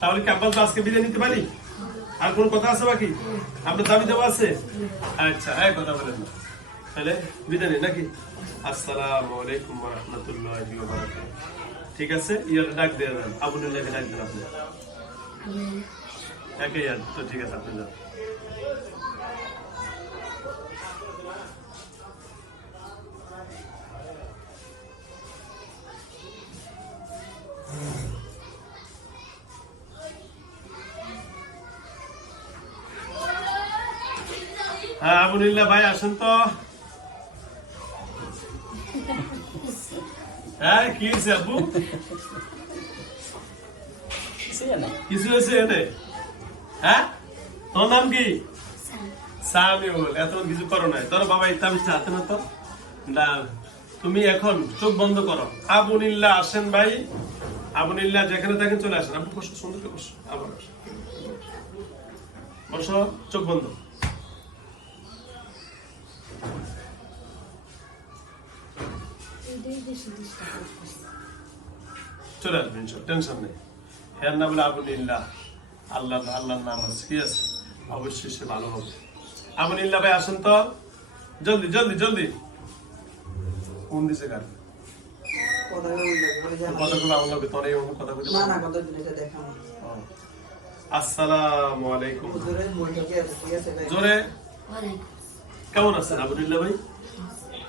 তাহলে কি আব্বাস আজকে বিদায় নিতে পারি? আর কোন কথা আছে বাকি? আপনার দাবি দেওয়া আছে? আচ্ছা হ্যাঁ কথা বলেন না। তাহলে বিদায় নিন নাকি? আসসালামু আলাইকুম রাহমাতুল্লাহি ঠিক আছে? ইয়ার ডাক দিয়ে দেন। আবুদুল্লাহকে ডাক দেন আপনি। একে ইয়ার তো ঠিক আছে আপনি যান। হ্যাঁ আবুদুল্লাহ ভাই আসেন তো। হ্যাঁ কি হয়েছে আপু? কিছু হয়েছে এনে হ্যাঁ? তোর নাম কি? সামিউল। এত কিছু করো নাই। তোর বাবা ইতামিসটা হাতে না তো না। তুমি এখন চোখ বন্ধ করো। আবুনিল্লাহ আসেন ভাই। আবুনিল্লাহ যেখানে থাকেন চলে আসেন। আপনি বসো সুন্দর বসো। আবার বসো চোখ বন্ধ। চলে আসবেন সব টেনশন নেই। হ্যাঁ নাম হলো আবুনিল্লাহ আল্লাহ আল্লাহর নাম আছে অবশ্যই সে ভালো হবে। আবুনিল্লাহ ভাই আসেন তো। জলদি জলদি জলদি। কোন দিছে না না দেখানো আসসালামু আলাইকুম। জোরে কেমন আছেন আবুদুল্লাহ ভাই?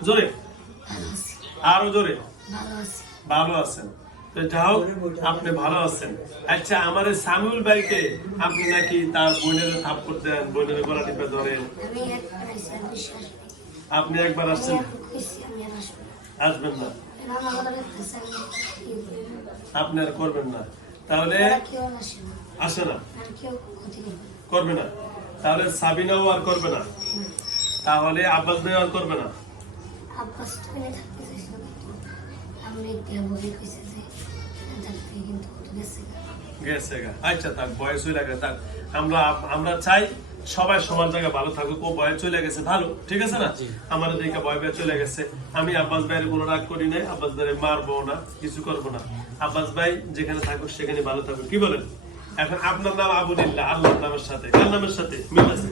জোরে? আরও জোরে? ভালো আছেন। আপনি ভালো আছেন। আচ্ছা আমার সামিউল ভাইকে আপনি নাকি তার বোনের থাপ করতেন বোনের গলা টিপে ধরেন। আপনি একবার আসছেন। আসবেন না? আপনি আর করবেন না। তাহলে আসে না। করবে না। তাহলে সাবিনাও আর করবে না। তাহলে আব্বাস ভাই আর করবে না। আব্বাস তো এনে থাকতে চাইছিল আমি দিয়ে বলে কইছে যে থাকতে কিন্তু গেছে গেছে গা। আচ্ছা থাক বয়স হয়ে গেছে থাক। আমরা আমরা চাই সবাই সবার জায়গায় ভালো থাকুক। ও বয়স চলে গেছে ভালো ঠিক আছে না? আমার দিকে বয় বয় চলে গেছে। আমি আব্বাস ভাইয়ের কোনো রাগ করি নাই আব্বাস ভাইয়ের মারবো না কিছু করব না। আব্বাস ভাই যেখানে থাকুক সেখানে ভালো থাকুক। কি বলেন? এখন আপনার নাম আবুদুল্লাহ আল্লাহর নামের সাথে। কার নামের সাথে? মিল আছে?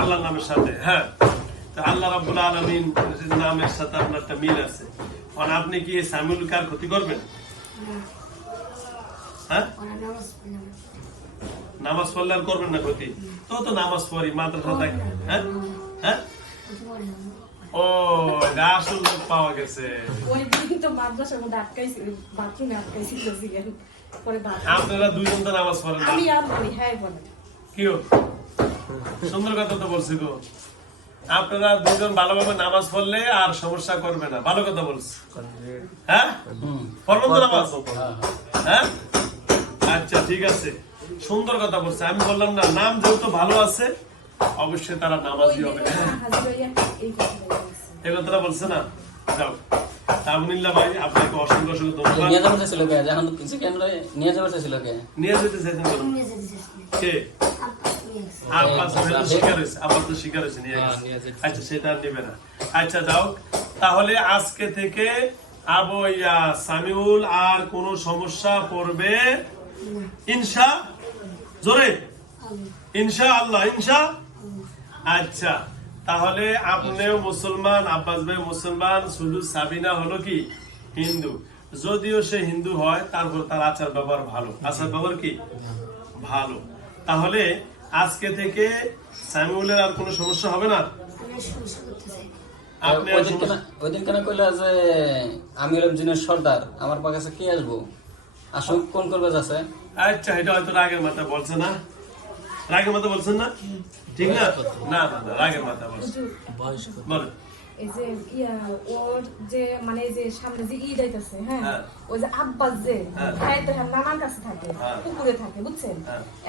আল্লাহর নামের সাথে হ্যাঁ। আল্লাহ রাব্বুল আলামিন নামের সাথে আপনার একটা মিল আছে। কারণ আপনি কি সামিউল কার ক্ষতি করবেন? হ্যাঁ? নামাজ পড়লে আর করবেন না ক্ষতি? তো তো নামাজ পড়ি মাদ্রাসা থাকি। হ্যাঁ? হ্যাঁ। ও আসল লোক পাওয়া গেছে। আপনারা দুইজন তো নামাজ পড়েন হ্যাঁ সুন্দর কথা তো বলছি গো। আপনারা দুজন ভালোভাবে নামাজ পড়লে আর সমস্যা করবে না। ভালো কথা বলছি। হ্যাঁ? পড়বেন তো নামাজ? হ্যাঁ? আচ্ছা ঠিক আছে। সুন্দর কথা বলছে। আমি বললাম না নাম যেহেতু ভালো আছে অবশ্যই তারা নামাজি হবে। এই বলছে কথাটা বলছে না? যাও। তামিল্লা ভাই আপনাকে অসংখ্য অসংখ্য ধন্যবাদ। নিয়ে যাবার চাইছিল কে যখন কিছু? কেন্দ্র নিয়ে যাবার চাইছিল কে নিয়ে যেতে চাইছেন। কে? হ্যাঁ। আচ্ছা সেটা আর নেবে না। আচ্ছা যাও। তাহলে আজকে থেকে আবু সামিউল আর কোনো সমস্যা পড়বে? ইনশা? জোরে? ইনশা আল্লাহ ইনশা? আচ্ছা তাহলে আপনিও মুসলমান আব্বাস ভাই মুসলমান শুধু সাবিনা হলো কি? হিন্দু। যদিও সে হিন্দু হয় তারপর তার আচার ব্যবহার ভালো। আচার ব্যবহার কি? ভালো। তাহলে আজকে থেকে স্যামুয়েলের আর কোনো সমস্যা হবে না? আমি আর সমস্যা করতে চাই না। আপনি ওই দিন কেন কইলা যে আমি হলাম জিনের সর্দার আমার পা কাছে কে আসব? আসুক কোন করবে আছে? আচ্ছা এটা হয়তো রাগের মাথা বলছে না। রাগের মাথা বলছেন না? ঠিক না? না না না রাগের মাথা বলছে। এই যে ইয়া ওর যে মানে যে সামনে যে ঈদ আইতাছে হ্যাঁ। ওই যে আব্বাস যে তো নানার কাছে থাকে। পুকুরে থাকে বুঝছেন।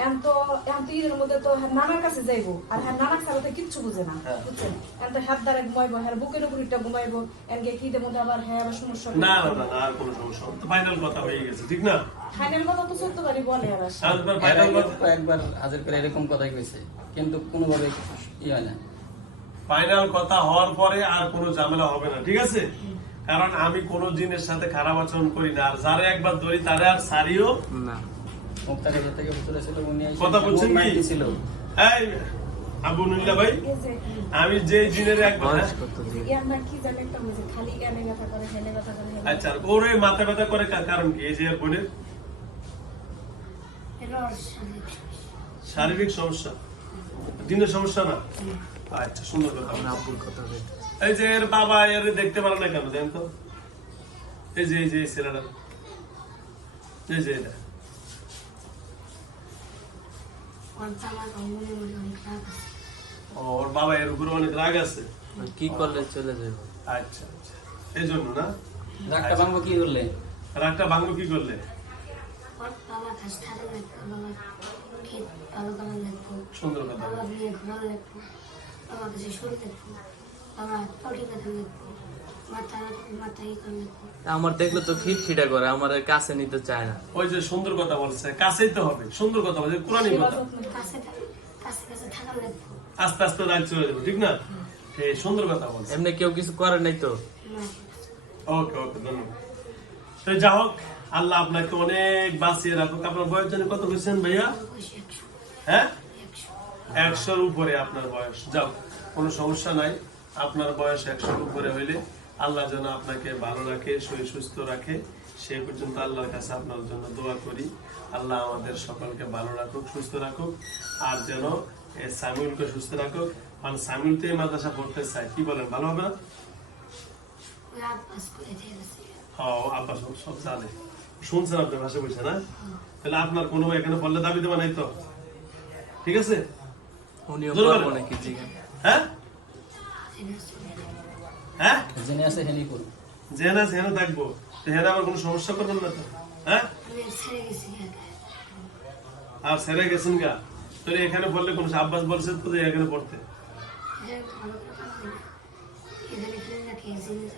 এখন তো এখন তো ঈদের মধ্যে তো নানার কাছে যাইবো আর হ্যাঁ নানার ছাড়া কিচ্ছু বুঝে না। বুঝছেন এখন তো হাত দ্বারা ঘুমাইবো হ্যাঁ বুকের উপরটা ঘুমাইবো এনকে কি ঈদের মধ্যে আবার হ্যাঁ আবার সমস্যা না না না না, আর কোনো সমস্যা তো ফাইনাল কথা হয়ে গেছে ঠিক না ফাইনাল কথা তো বলে আর ফাইনাল কথা কয়েকবার হাজির করে এরকম কথাই কইছে কিন্তু কোনোভাবে ই হয় না ফাইনাল কথা হওয়ার পরে আর কোনো ঝামেলা হবে না ঠিক আছে? কারণ আমি কোন জিনের সাথে খারাপ আচরণ করি না আর যারা একবার ধরি তারা আর সারিও না। কথা বলছেন কি? এই আবু নুল্লা ভাই আমি যে জিনের একবার হ্যাঁ? আচ্ছা ওর মাথা ব্যথা করে কার কারণ কি? এই যে বোনের। শারীরিক সমস্যা। দিনের সমস্যা না? আচ্ছা সুন্দর কথা এই যে এর বাবা এর দেখতে পারে না কেন জানেন তো? এই যে এই যে ছেলেটা। এই যে এটা। ওর বাবা এর উপরে অনেক রাগ আছে। কি করলে চলে যাবে আচ্ছা আচ্ছা। এই জন্য না? রাগটা ভাঙবো কি করলে? রাগটা ভাঙবো কি করলে? সুন্দর কথা। বাবার কাছে লাগবো আমার দেখলে তো খিটখিটা করে আমার কাছে নিতে চায় না ওই যে সুন্দর কথা বলছে কাছেই তো হবে সুন্দর কথা বলছে কোরআনই কথা যত্ন কাছে থাক- কাছে কাছে থাকা লাগবো আস্তে আস্তে রাগ চলে যাবে ঠিক না এই সুন্দর কথা বলছে এমনি কেউ কিছু করে নাই তো ওকে ওকে ধন্যবাদ তো যা হোক আল্লাহ আপনাকে অনেক বাঁচিয়ে রাখুক আপনার বয়স জানি কত হয়েছেন ভাইয়া হ্যাঁ একশোর উপরে আপনার বয়স। যাও, কোনো সমস্যা নাই। আপনার বয়স একশোর উপরে হইলে আল্লাহ যেন আপনাকে ভালো রাখে, শরীর সুস্থ রাখে। সেই পর্যন্ত আল্লাহর কাছে আপনার জন্য দোয়া করি। আল্লাহ আমাদের সকলকে ভালো রাখুক, সুস্থ রাখুক। আর যেন সামিউলকে সুস্থ রাখুক। কারণ সামিউল তো এই মাদ্রাসা পড়তে চায়। কি বলেন, ভালো হবে না? হ্যাঁ শুনছেন আপনার ভাষা বলছে না তাহলে আপনার কোনো এখানে পড়লে দাবি দেওয়া নাই তো? ঠিক আছে? উনিও করব নাকি জিজ্ঞাসা? হ্যাঁ? হ্যাঁ? জেনে আছে হেনি করুন জেনা জেনা থাকব। তো আবার কোনো সমস্যা করবেন না তো? হ্যাঁ? আর সেরে গেছেন গা। তো এখানে পড়লে কোনো আব্বাস বলছে তো এখানে পড়তে। এখানে নেই।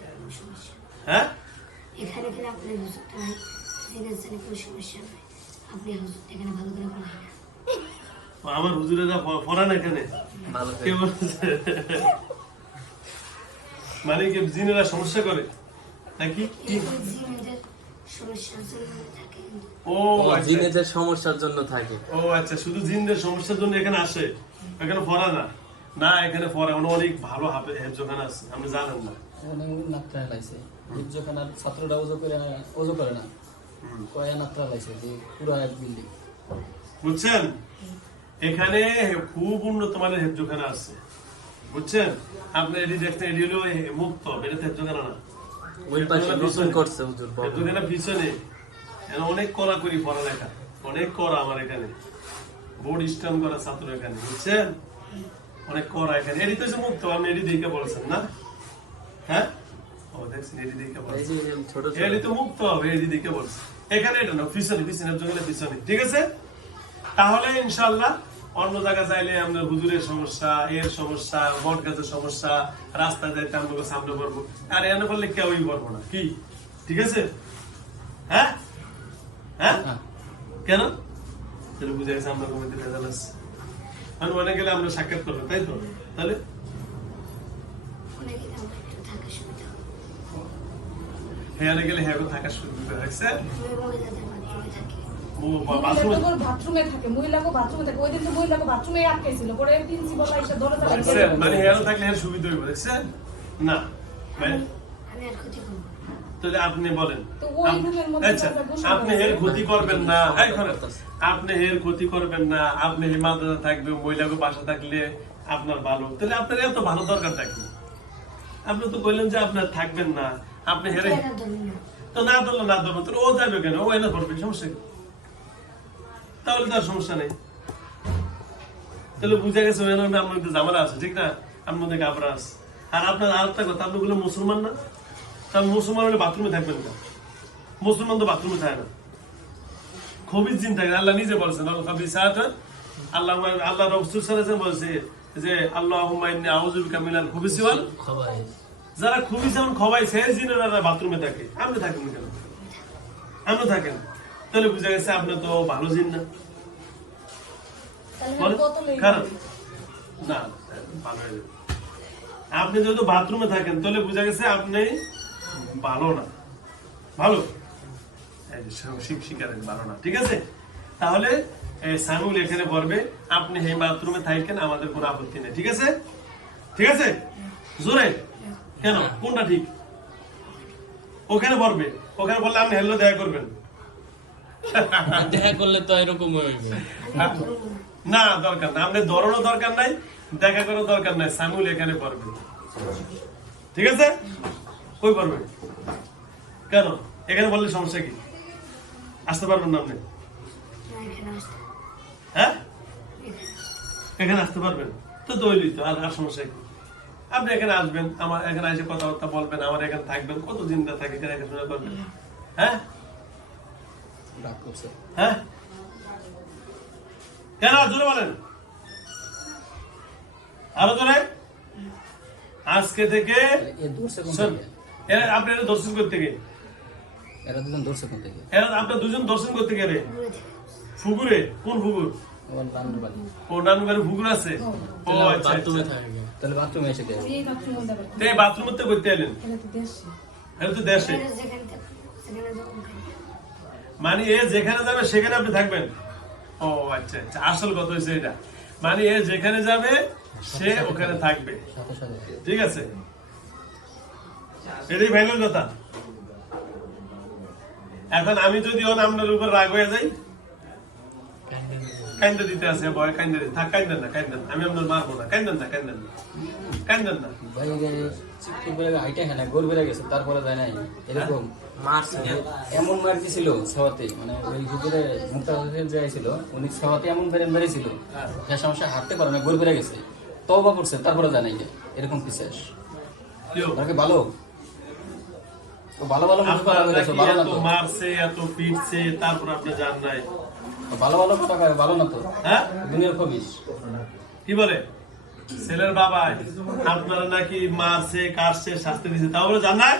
হ্যাঁ এখানে কিনে জিনিসের কোনো সমস্যা নাই। আপনি এখানে ভালো করে পড়াই না আমার হুজুরেরা পড়ান এখানে। মানে কি জিনেরা সমস্যা করে? নাকি? ও আচ্ছা। জিনেদের সমস্যার জন্য থাকে। ও আচ্ছা শুধু জিনদের সমস্যার জন্য এখানে আসে? এখানে পড়া না? না এখানে পড়া। অনেক ভালো হাফে হেফজোখানা আছে। আপনি জানেন না। এখানে নাত্রা লাইছে। যখন ছাত্ররা ওজো করে ওজো করে না। কয়া নাত্রা লাইছে যে পুরো এক বিল্ডিং বুঝছেন? এখানে খুব উন্নত মানের হেফজোখানা আছে। বুঝছেন? আপনি এটি দেখছেন এটি হলো মুক্ত এটা তো হেফজোখানা না। ওই পাশে হেফজোখানা করছে হুজুর হেফজোখানা পিছনে। এখানে অনেক করা করি পড়ালেখা অনেক করা আমার এখানে। বোর্ড স্ট্যান্ড করা ছাত্র এখানে বুঝছেন? অনেক করা এখানে। এটি তো মুক্ত আপনি এটি দেখে বলছেন না? হ্যাঁ? এখানে এটা না পিছনে পিছনে ঠিক আছে? তাহলে ইনশাল্লাহ অন্য জায়গা চাইলে আমাদের হুজুরের সমস্যা এর সমস্যা বট গাছের সমস্যা রাস্তা যাইতে আমরা সামনে পড়ব আর এনে বললে কেউই পারব না। কি? ঠিক আছে? হ্যাঁ? হ্যাঁ। কেন? তাহলে বুঝে গেছে আমরা কমিটি ভেজাল আছে। আর অনেক গেলে আমরা সাক্ষাৎ করব তাই তো? তাহলে? আমার হয় গেলে হ্যাঁ থাকার সুবিধা হয়েছে। আমি মহিলাদের মাধ্যমে থাকি ও বাথরুমে বাথরুমে থাকে মহিলাকে বাথরুমে থাকে ওই দিন তো মহিলাকে বাথরুমে আটকেছিল পরে প্রিন্সিপাল এসে দরজা দেখছেন? মানে হেয়ারও থাকলে হেয়ার সুবিধা হইব দেখছেন? না মানে আমি আর ক্ষতি করব তাহলে আপনি বলেন। তো ওই আপ- রুমের মধ্যে আচ্ছা আপনি হের ক্ষতি করবেন না। আপনি হের ক্ষতি করবেন না। আপনি থাকবে মহিলাকে বাসা থাকলে আপনার ভালো। তাহলে আপনার এত ভালো দরকার থাকবে? আপনি তো বললেন যে আপনার থাকবেন না। আপনি হেরে না তো না ধরলো না ধরলো তো ও যাবে কেন? ও এনে পড়বে সমস্যা? তাহলে তার সমস্যা নেই। তাহলে বুঝে গেছে ওই এলাকায় আপনার মধ্যে ঝামেলা আছে, ঠিক না? আপনার মধ্যে গাবরা আছে। আর আপনার আর একটা কথা, আপনি মুসলমান না? তার মুসলমান হলে বাথরুমে থাকবেন না মুসলমান তো বাথরুমে থাকে না। খুবই জিন থাকে আল্লাহ নিজে বলছেন আল্লাহ আল্লাহ রসুল সাল্লাল্লাহু বলছে যে আল্লাহ আউযুবিকা মিনাল খুবিসি ওয়াল খবর যারা খুবই যেমন খবাই সেই জিনেরা বাথরুমে থাকে। আপনি থাকেন কেন? আপনি থাকেন। তাহলে বুঝা গেছে আপনি তো ভালো জিন না খারাপ না ভালো হয়ে যাবে। আপনি যেহেতু বাথরুমে থাকেন তাহলে বুঝা গেছে আপনি ভালো না। ভালো? শিব শিকারের ভালো না ঠিক আছে? তাহলে সামিউল এখানে পড়বে আপনি এই বাথরুমে থাকেন আমাদের কোনো আপত্তি নেই ঠিক আছে? ঠিক আছে? জোরে? কেন? কোনটা ঠিক? ওখানে পড়বে ওখানে বললে আপনি হেল্লো দেখা করবেন। দেখা করলে তো এরকম না, দরকার না ধরনও দরকার নাই, দেখা করার দরকার নাই। এখানে পড়বে ঠিক আছে? কই পড়বে কেন? এখানে বললে সমস্যা কি? আসতে পারবেন না আপনি? হ্যাঁ? এখানে আসতে পারবেন? তো দৈলিত, আর আর সমস্যা কি? আপনি এখানে আসবেন, আমার এখানে এসে কথাবার্তা বলবেন, আমার এখানে থাকবেন কত জিন্দা থাকে, এখানে করবেন। হ্যাঁ? হ্যাঁ? কেন? জোরে বলেন। আরও জোরে। আজকে থেকে আপনি দর্শন করতে গিয়ে এরা দুজন এরা আপনার দুজন দর্শন করতে গেলে ফুগুরে? কোন ফুগুর? আমার ও ফুগুর আছে? ও আচ্ছা বাথরুমে আচ্ছা। থাকে তাহলে বাথরুমে এসে দেয় এই বাথরুম করতে এলেন। এখানে তো দেশে। এটা তো দেশে যেখানে যেখানে থেকে- সেখানে যাব ওখানে। মানে এ যেখানে যাবে সেখানে আপনি থাকবেন। ও আচ্ছা আচ্ছা আসল কথা হয়েছে এটা। মানে এ যেখানে যাবে সে ওখানে থাকবে। ঠিক আছে? এটাই ফাইনাল কথা। এখন আমি যদি ওর আপনার উপর রাগ হয়ে যাই কান্দে দিতে আছে ভয় কান্দে থাক কান্দেন না কান্দেন আমি আপনার মারবো না। কান্দেন না কান্দেন না। কান্দেন না। হ্যাঁ গোল বেড়ে গেছে তারপরে যায় নাই। এরকম এমন মার দিছিল সবাতে মানে ওই ভিতরে মুক্তা হোসেন যে আইছিল উনি সবাতে এমন বেড়ে বেড়েছিল যে সমস্যা হাঁটতে পারে না গোল বেড়ে গেছে। তবা করছে তারপরে জানাই যায় এরকম পিসেস। তাকে ভালো? ভালো ভালো মুখ করা আপনারা হয়েছে কি ভালো না তো। মারছে এত পিটছে তারপর আপনি জান নাই। ভালো ভালো কথা ভালো না তো? হ্যাঁ? দুনিয়ার খবিস কি বলে? ছেলের বাবা আপনারা নাকি মারছে কাটছে শাস্তি দিচ্ছে তাও বলে জান না?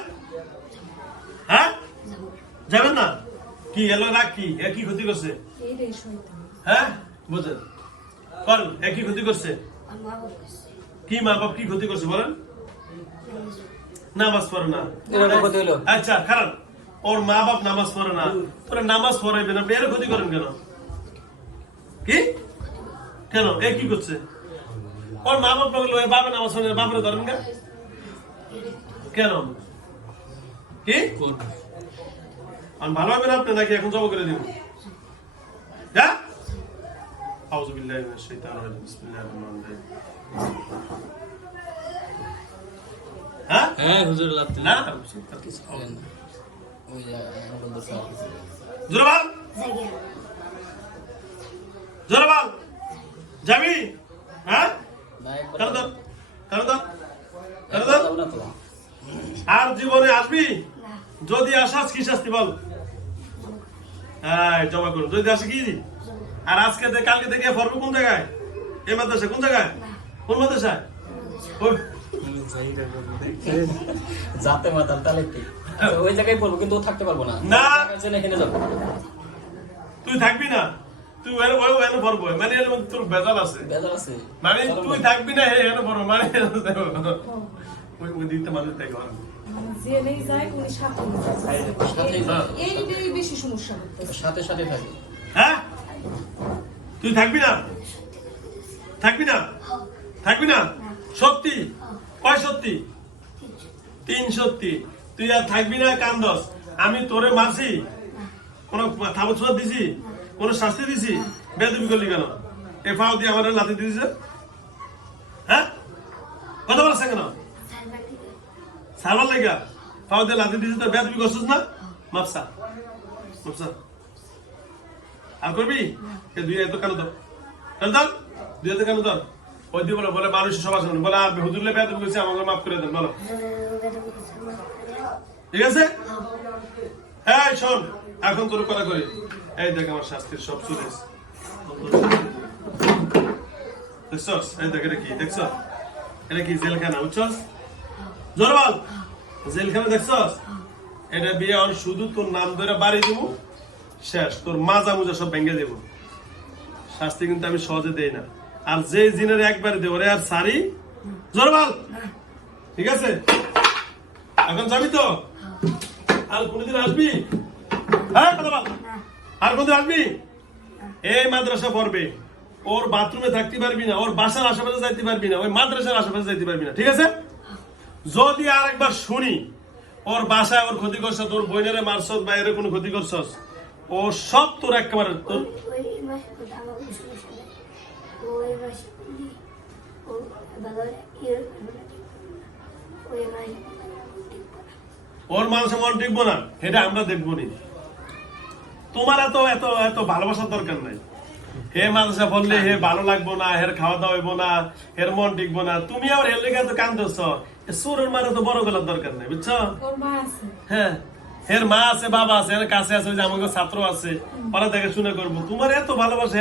হ্যাঁ? যাবেন না? কি এলো রাগ কি? এ কি ক্ষতি করছে? হ্যাঁ? বুঝেন বলেন এ কি ক্ষতি করছে। কি মা বাপ কি ক্ষতি করছে বলেন? নামাজ পড়ে না। আচ্ছা খারাপ। ওর মা বাপ নামাজ পড়ে না। তোরা নামাজ পড়াইবে না আপনি এর ক্ষতি করেন কেন? কি? কেন? এ কি করছে? ওর মা বাপ বলল বাবা নামাজ পড়ে বাপরে ধরেন কেন কেন? কি? আমি ভালো হবে না আপনি নাকি? এখন জব করে দিব। হ্যাঁ আউযু বিল্লাহি মিনাশ শাইতানির রাজিম। বিসমিল্লাহির রহমানির রহিম। হ্যাঁ? হ্যাঁ হুজুর লাত্তি না ওই যে আমার দোষ আর কিছু না। জোরে বল। জায়গা জোরে বল। যাবি হ্যাঁ? আর জীবনে আসবি? যদি আসাস কি শাস্তি বল? হ্যাঁ জমা করুন। যদি আসে কি? আর আজকে কালকে থেকে ফরবো কোন জায়গায়? এই মাদ্রাসা কোন জায়গায়? কোন মাদ্রাসায়? যাতে মাতাল তাহলে ঠিক ওই জায়গায় পড়ব কিন্তু ও থাকতে পারব না। না। ওই জন্য এখানে যাব। তুই থাকবি না? তুই এনে ওই এনে পড়ব মানে এর মধ্যে তোর বেজাল আছে। বেজার আছে। মানে তুই থাকবি না হে পড়ব মানে ওই ওই দিকটা মানুষ সাথে সাথে থাকে। হ্যাঁ? তুই থাকবি না? থাকবি না? থাকবি না? সত্যি? কয় সত্যি? তিন সত্যি। তুই আর থাকবি না কান্দস আমি তোরে মারছি। কোন থাবত দিছি? কোন শাস্তি দিছি? বেদবি করলি কেন? এ ফাও দিয়ে আমার লাথি দিয়েছে? হ্যাঁ? কথা বলছে কেন? সারবার লাগা। ফাও দিয়ে লাথি দিয়েছে তোর বেদবি করছিস না? মাপসা মাপসা আর করবি? এ দুই এত কেন ধর। কেন ধর? দুই এত কেন ধর। ওই দিয়ে বলে বলে মানুষ সবার সামনে। বলে আর হুজুরলে বেদবি করছি, আমাকে মাফ করে দেন। বলো। ঠিক আছে? হ্যাঁ শোন। এখন তোর করা করি এই দেখ আমার শাস্তির সব চলে দেখছস? এই দেখ, এটা কি? দেখছ এটা কি, জেলখানা? বুঝছস? জোরবাল জেলখানা দেখছস? এটা বিয়ে আর শুধু তোর নাম ধরে বাড়ি দিব, শেষ। তোর মাজা মুজা সব ভেঙে দেব। শাস্তি কিন্তু আমি সহজে দেই না। আর যে জিনের একবার দেব রে আর সারি? জোরবাল ঠিক আছে? এখন যাবি তো? আর কোনদিন আসবি? হ্যাঁ আর কোনদিন আসবি এই মাদ্রাসা পড়বে। ওর বাথরুমে থাকতে পারবি না, ওর বাসার আশেপাশে যাইতে পারবি না, ওই মাদ্রাসার আশেপাশে যাইতে পারবি না, ঠিক আছে? যদি আরেকবার শুনি, ওর বাসায় ওর ক্ষতি করছ, তোর বোনেরে মারছস বা এর কোনো ক্ষতি করছস ও সব তোর একেবারে তোর। ওর মানুষে মন টিকবো না এটা আমরা দেখব নি। তোমার এত এত এত ভালোবাসার দরকার নাই। হে মানুষে বললে হে ভালো লাগবো না হের খাওয়া দাওয়া হইবো না হের মন টিকবো না। তুমি আর হের লেগে এত কান্দছ। সুরের মারে তো বড় গলার দরকার নাই বুঝছ? হ্যাঁ এর মা আছে বাবা আছে এর কাছে আছে যে আমাকে ছাত্র আছে ওরা দেখে শুনে করব। তোমার এত ভালোবাসা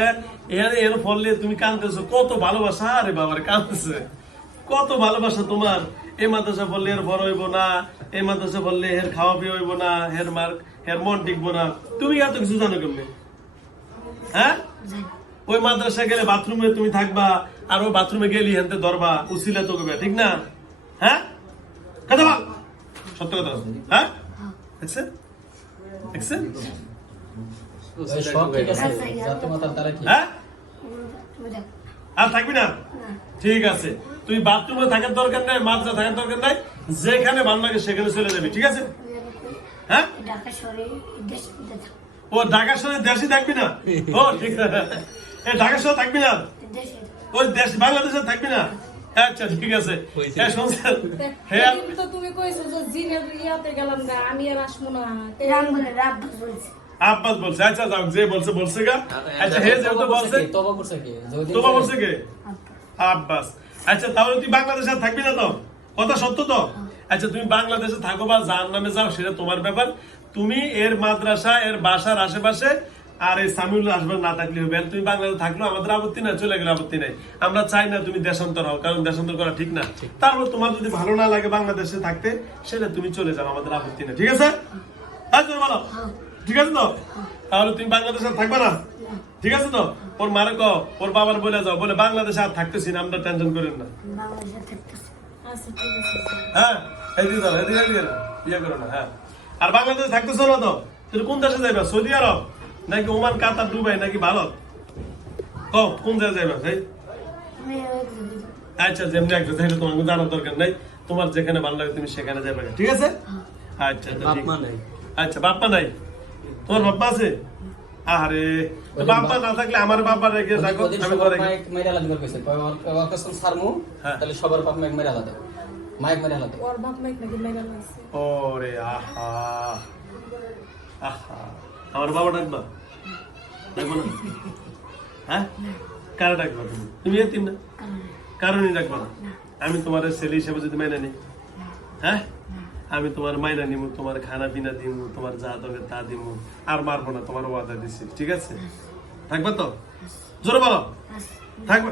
এর এর ফলে তুমি কাঁদতেছো কত ভালোবাসা আরে বাবার কাঁদতেছে কত ভালোবাসা তোমার। এই মাদ্রাসা বললে এর বড় হইব না এই মাদ্রাসা বললে এর খাওয়া পিওয়া হইব না হের মার হের মন টিকবো না তুমি এত কিছু জানো কেমনে? হ্যাঁ? ওই মাদ্রাসা গেলে বাথরুমে তুমি থাকবা আর ওই বাথরুমে গেলি হেনতে ধরবা উসিলা তো করবে ঠিক না? হ্যাঁ? কথা বল। সত্য কথা হ্যাঁ? দেখছেন দেখছেন কি? হ্যাঁ? তুমি আর থাকবি না? না। ঠিক আছে। তুই বাথরুমে থাকার দরকার নাই মাদ্রাসা থাকার দরকার নাই যেখানে ভালো লাগে সেখানে চলে যাবি ঠিক আছে? হ্যাঁ? ঢাকা শহরে দেশ। ও থাকবি না? ও ঠিক ঢাকার সাথে থাকবি না? দেশে ওই দেশ বাংলাদেশে থাকবি না? আচ্ছা ঠিক আছে। হয়েছে। শুনছেন? হ্যাঁ তো তুমি কইছো যে জিনের ইয়াতে গেলাম না আমি আর আসব না। রাম বলে রাব বলছে। আব্বাস বলছে। আচ্ছা যাও যে বলছে বলছে গা। আচ্ছা হে যেহেতু বলছে তবা করছে কি? কে? আব্বাস। আচ্ছা তাহলে তুই বাংলাদেশে থাকবি না তো? কথা সত্য তো? আচ্ছা তুমি বাংলাদেশে থাকো বা যার নামে যাও সেটা তোমার ব্যাপার। তুমি এর মাদ্রাসা এর বাসার আশেপাশে আর এই সামিউল আশবার না থাকলে হবে। তুমি বাংলাদেশে থাকলেও আমাদের আপত্তি নাই চলে গেলে আপত্তি নাই। আমরা চাই না তুমি দেশান্তর হও কারণ দেশান্তর করা ঠিক না। তারপর তোমার যদি ভালো না লাগে বাংলাদেশে থাকতে সেটা তুমি চলে যাও আমাদের আপত্তি নাই। ঠিক আছে? হ্যাঁ বলো। ঠিক আছে তো? তাহলে তুমি বাংলাদেশে থাকবে না? ঠিক আছে তো? ওর মারে কো ওর বাবার বলে যাও বলে বাংলাদেশে আর থাকতেছি না আমরা টেনশন করেন না। আচ্ছা ঠিক আছে। হ্যাঁ? এদিকে দাও এদিকে এদিকে ইয়ে করো না হ্যাঁ। আর বাংলাদেশে থাকতেছো না তো? তুমি কোন দেশে যাইবা সৌদি আরব? নাকি ওমান কাতার দুবাই নাকি ভারত? কো কোন দেশে যাইবা ভাই আচ্ছা যেমনি একটা তাহলে তোমাকে জানার দরকার নাই। তোমার যেখানে ভালো লাগে তুমি সেখানে যাবে ঠিক আছে? আচ্ছা তো বাপ ঠিক। মা নাই। আচ্ছা বাপ্পা নাই? তোমার বাপ্পা আছে? আরে বাপ্পা না থাকলে আমার বাপ্পা রেখে থাকো আমি মাইক মেরে আলাদা করে কয় ওর- কাছে সারমু হ্যাঁ। তাহলে সবার বাপ মেরে আলাদা। মাইক মেরে আলাদা ওর বাপ মাইক নাকি মেরা লাগছে ওরে আহা আহা। আমার বাবা ডাকবা? ডাকবো না? হ্যাঁ? কারা ডাকবা তুমি? তুমি এতিম না? কারণই ডাকবা না? আমি তোমার ছেলে হিসেবে যদি মাইনা নিই? হ্যাঁ? আমি তোমার মাইনা নিব তোমার খানা পিনা দিব তোমার যা দরকার তা দিব আর মারবো না তোমার ওয়াদা দিছি ঠিক আছে? থাকবা তো? জোরে বলো। থাকবে?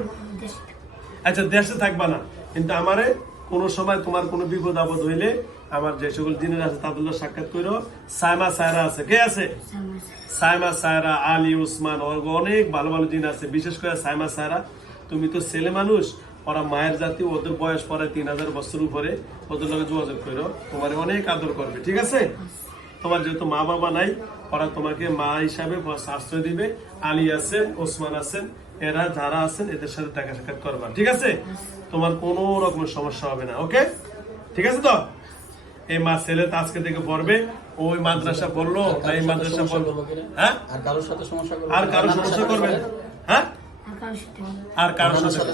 আচ্ছা দেশে থাকবা না। কিন্তু আমারে কোনো সময় তোমার কোনো বিপদ আপদ হইলে আমার যে সকল দিনের আছে তাদের সাক্ষাৎ করো সাইমা সায়রা আছে। কে আছে? সাইমা সায়রা। আলী উসমান অনেক ভালো ভালো দিন আছে। বিশেষ করে সাইমা সায়রা তুমি তো ছেলে মানুষ ওরা মায়ের জাতি ওদের বয়স পরে তিন হাজার বছর উপরে ওদের লগে যোগাযোগ করো তোমার অনেক আদর করবে ঠিক আছে? তোমার যেহেতু মা বাবা নাই ওরা তোমাকে মা হিসাবে আশ্রয় দিবে। আলী আছেন ওসমান আছেন এরা যারা আছেন এদের সাথে দেখা সাক্ষাৎ করবা ঠিক আছে? তোমার কোনো রকমের সমস্যা হবে না ওকে? ঠিক আছে তো? এই মা ছেলে তো আজকে থেকে পড়বে। ওই মাদ্রাসা পড়ল এই মাদ্রাসা পড়ল। হ্যাঁ? আর কারোর সাথে সমস্যা করবে আর কারও সমস্যা করবে? হ্যাঁ? সাথে আর কারোর কারোর সাথে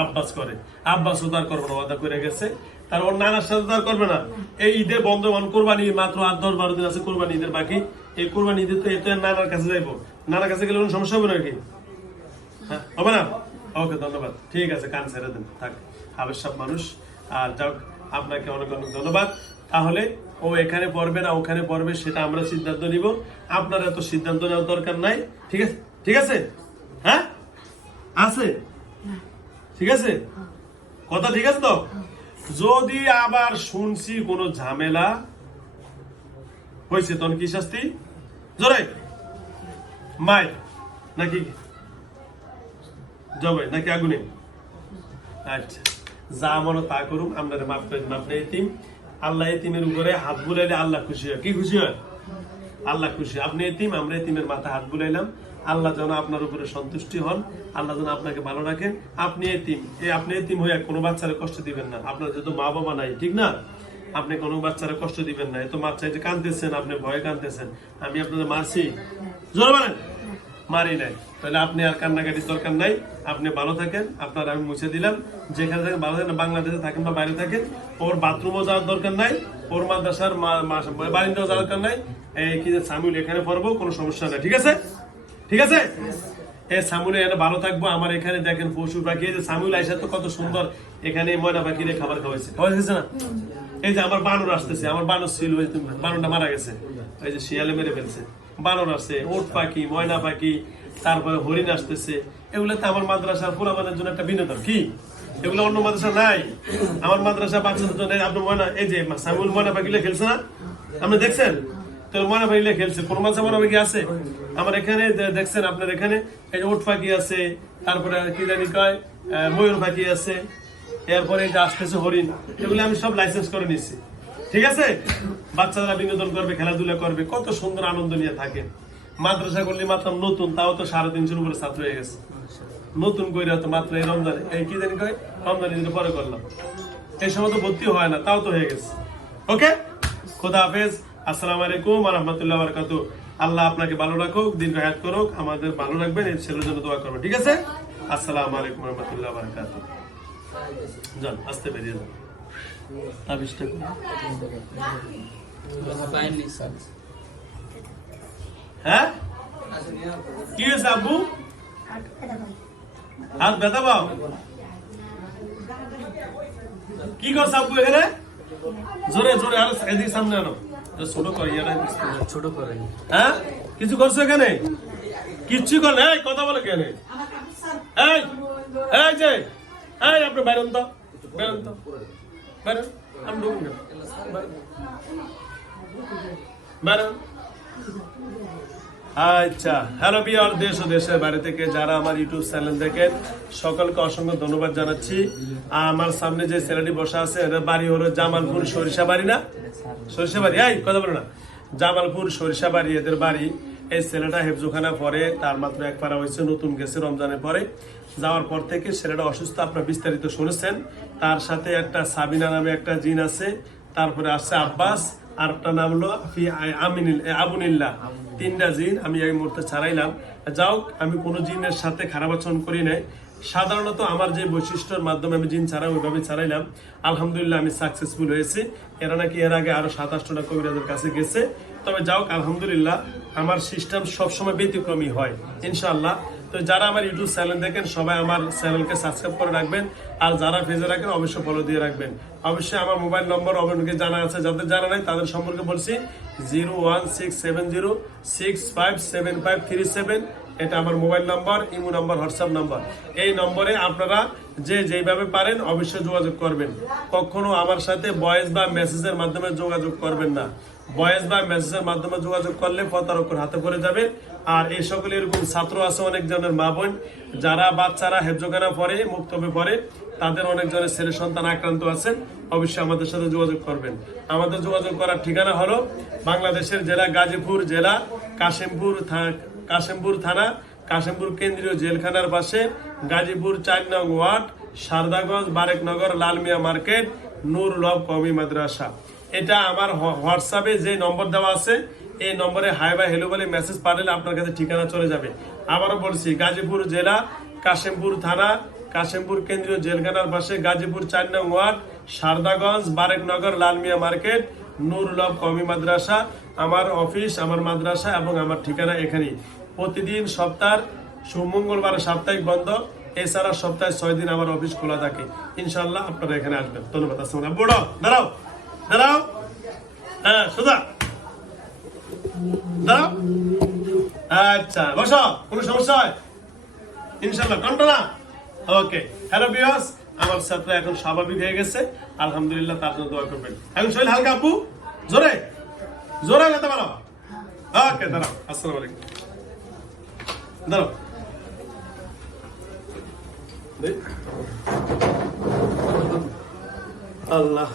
আব্বাস করে। আব্বাস উদার করবে না ওয়াদা করে গেছে। তার ওর নানার সাথে তার করবে না। এই ঈদে বন্ধ মান কোরবানি মাত্র আট দশ বারো দিন আছে কোরবানি ঈদের বাকি। এই কোরবানি ঈদে তো এই তো এর নানার কাছে যাইবো। নানার কাছে গেলে কোনো সমস্যা হবে নাকি? হ্যাঁ হবে না? ওকে, ধন্যবাদ। ঠিক আছে, কান ছেড়ে দেন। থাক হাবের সব মানুষ। আর যাক, আপনাকে অনেক অনেক ধন্যবাদ। তাহলে ও এখানে পড়বে না, ওখানে পড়বে, সেটা আমরা সিদ্ধান্ত নিব। আপনার এত সিদ্ধান্ত নেওয়ার দরকার নাই। ঠিক আছে? ঠিক আছে? হ্যাঁ? আছে? ঠিক আছে? কথা ঠিক আছে তো? যদি আবার শুনছি কোনো ঝামেলা, হয়েছে তখন কি শাস্তি? জোরে! মাই, নাকি? জবে নাকি আগুনে? আচ্ছা যা মনে তা করুন আপনারা মাফ এতিম, আল্লাহ এতিমের উপরে হাত বুলাইলে আল্লাহ খুশি হয়। কি খুশি হয়? আল্লাহ খুশি। আপনি এতিম, আমরা এতিমের মাথা হাত বুলাইলাম। আল্লাহ যেন আপনার উপরে সন্তুষ্টি হন, আল্লাহ যেন আপনাকে ভালো রাখেন। আপনি এতিম এই আপনি এতিম হয়ে কোনো বাচ্চারে কষ্ট দিবেন না। আপনার যেহেতু মা বাবা নাই, ঠিক না? আপনি কোনো বাচ্চারে কষ্ট দিবেন না। এত বাচ্চা যে কাঁদতেছেন, আপনি ভয়ে কাঁদতেছেন। আমি আপনাদের মারছি। জোর মারেন। মারি নাই। তাহলে আপনি আর কান্নাকাটির দরকার নাই। আপনি ভালো থাকেন। আপনার আমি মুছে দিলাম। যেখানে থাকেন, ভালো থাকেন, বাংলাদেশে থাকেন বা বাইরে থাকেন, ওর বাথরুমও যাওয়ার দরকার নাই, ওর মাদ্রাসার মা- যাওয়ার দরকার নাই। এই কি যে সামিউল এখানে পড়ব, কোনো সমস্যা নাই। ঠিক আছে? ঠিক আছে? এই সামুলে এটা ভালো থাকব। আমার এখানে দেখেন পশু পাখি। এই যে সামুল আইসা তো কত সুন্দর। এখানে ময়না পাখিরে খাবার খাওয়াইছে। খাওয়াইছে না? এই যে আমার বানর আসতেছে। আমার বানর ছিল বানরটা মারা গেছে। এই যে শিয়ালে মেরে ফেলছে। বানর আছে, ওট পাখি, ময়না পাখি, তারপরে হরিণ আসতেছে। এগুলো তো আমার মাদ্রাসার পুরামানের জন্য একটা বিনোদন। কি? এগুলো অন্য মাদ্রাসা নাই। আমার মাদ্রাসা বাচ্চাদের জন্য আপনি ময়না, এই যে সামুল ময়না পাখিলে খেলছে না? আপনি দেখছেন? তো ময়না পাখিলে খেলছে। কোন ময়না পাখি আছে? আমার এখানে দেখছেন আপনার এখানে? এই ওট পাখি আছে, তারপরে কি জানি কয় ময়ূর পাখি আছে, এরপরে আসতেছে হরিণ। এগুলো আমি সব লাইসেন্স করে নিচ্ছি ঠিক আছে? বাচ্চারা বিনোদন করবে, খেলাধুলা করবে, কত সুন্দর আনন্দ নিয়ে থাকে। মাদ্রাসা করলে মাত্র নতুন, তাও তো সাড়ে তিনশোর উপরে ছাত্র হয়ে গেছে। নতুন করে তো মাত্র এই রমজানে এই কি জানি কয়? রমজান ঈদের পরে করলাম। এই সময় তো ভর্তি হয় না, তাও তো হয়ে গেছে। ওকে? খোদা হাফেজ। আসসালামু আলাইকুম রহমতুল্লাহ বারকাতু আল্লাহ আপনাকে ভালো রাখুক, দীর্ঘ হায়াত করুক, আমাদের ভালো রাখবেন, এই ছেলের জন্য দোয়া করবেন, ঠিক আছে? আসসালামু আলাইকুম রহমতুল্লাহ বারকাতু যান, আসতে বেরিয়ে যান। হ্যাঁ? কি হয়েছে আব্বু? হাত ব্যথা পাও? কি করছে আব্বু এখানে? জোরে জোরে আর এদিকে সামনে আনো। ছোট কর ছোট করেন হ্যাঁ? কিছু করছ এখানে? কিচ্ছু কর না। এই কথা বলে কেন। এই এই যে। এই আপনি তো। বাইরন তো। বাইরন আমি ঢুকুন না বাইরন আচ্ছা হ্যালো বিয়ার দেশ ও দেশের বাইরে থেকে যারা আমার ইউটিউব চ্যানেল দেখেন, সকলকে অসংখ্য ধন্যবাদ জানাচ্ছি। আমার সামনে যে ছেলেটি বসা আছে এদের বাড়ি হলো জামালপুর সরিষা বাড়ি না? সরিষা বাড়ি এই কথা বলো না। জামালপুর সরিষা বাড়ি এদের বাড়ি। এই ছেলেটা হেফজোখানা পরে তার মাত্র এক পারা হয়েছে নতুন গেছে রমজানের পরে। যাওয়ার পর থেকে ছেলেটা অসুস্থ, আপনার বিস্তারিত শুনেছেন। তার সাথে একটা সাবিনা নামে একটা জিন আছে, তারপরে আসছে আব্বাস আর একটা নাম হলো আমিনিল তিনটা জিন, আমি এই মুহূর্তে ছাড়াইলাম। যাও, আমি কোনো জিনের সাথে খারাপ আচরণ করি নাই। সাধারণত আমার যে বৈশিষ্ট্যের মাধ্যমে আমি জিন ছাড়া ওইভাবে ছাড়াইলাম। আলহামদুলিল্লাহ, আমি সাকসেসফুল হয়েছি। এরা নাকি এর আগে আরও সাত আটটা কবিরাজের কাছে গেছে। তবে যাও, আলহামদুলিল্লাহ, আমার সিস্টেম সবসময় ব্যতিক্রমী হয়। ইনশাআল্লাহ তো যারা আমার ইউটিউব চ্যানেল দেখেন, সবাই আমার চ্যানেলকে সাবস্ক্রাইব করে রাখবেন। আর যারা পেজে রাখেন, অবশ্যই ফলো দিয়ে রাখবেন। অবশ্যই আমার মোবাইল নম্বর অবশ্যই জানা আছে। যাদের জানা নাই, তাদের সম্পর্কে বলছি zero one six seven zero six five seven five three seven এটা আমার mobile number imo number WhatsApp number এই নম্বরে আপনারা যে যেভাবে পারেন, অবশ্যই যোগাযোগ করবেন। কখনো আমার সাথে ভয়েস বা মেসেজের মাধ্যমে যোগাযোগ করবেন না। ভয়েস বা মেসেজের মাধ্যমে যোগাযোগ করলে প্রতারকের হাতে পড়ে যাবে। আর এই সকলে এরকম ছাত্র আছে অনেক জনের মা বোন। যারা বাচ্চারা হেফজোখানা পড়ে মুক্তবে পড়ে, তাদের অনেক জনের ছেলে সন্তান আক্রান্ত আছেন। অবশ্যই আমাদের সাথে যোগাযোগ করবেন। আমাদের যোগাযোগ করার ঠিকানা হলো বাংলাদেশের জেলা গাজীপুর জেলা, কাশিমপুর কাশিমপুর থানা, কাশিমপুর কেন্দ্রীয় জেলখানার পাশে, গাজীপুর চার নং ওয়ার্ড, সারদাগঞ্জ, বারেকনগর, লালমিয়া মার্কেট, নূর লব কমি মাদ্রাসা। এটা আমার হোয়াটসঅ্যাপে যে নম্বর দেওয়া আছে, এই নম্বরে হাই বা হেলো বলে মেসেজ পাঠালে আপনার কাছে ঠিকানা চলে যাবে। আবারও বলছি, গাজীপুর জেলা, কাশিমপুর থানা, কাশিমপুর কেন্দ্রীয় জেলখানার পাশে গাজীপুর চার নং ওয়ার্ড, সারদাগঞ্জ, বারেকনগর, লালমিয়া মার্কেট, নূর লব কমি মাদ্রাসা। আমার অফিস, আমার মাদ্রাসা এবং আমার ঠিকানা এখানেই। প্রতিদিন সপ্তাহ সোমঙ্গলবার সাপ্তাহিক বন্ধ, এছাড়া সপ্তাহে ছয় দিন আমার অফিস খোলা থাকে। ইনশাল্লাহ আপনারা এখানে আসবেন। ধন্যবাদ। আসসালাম বড়, দাঁড়াও। দাঁড়াও। হ্যাঁ সুধা দাঁড়াও। আচ্ছা বসো, কোনো সমস্যা হয়? ইনশাল্লাহ কন্টো ওকে হ্যালো বিয়স আমার ছাত্র এখন স্বাভাবিক হয়ে গেছে। আলহামদুলিল্লাহ, তার জন্য দোয়া করবেন। এখন শরীর হালকা, আপু? জোরে? জোরে যেতে পারো ওকে দাঁড়াও, আসসালামু আলাইকুম। দাঁড়াও। আল্লাহ।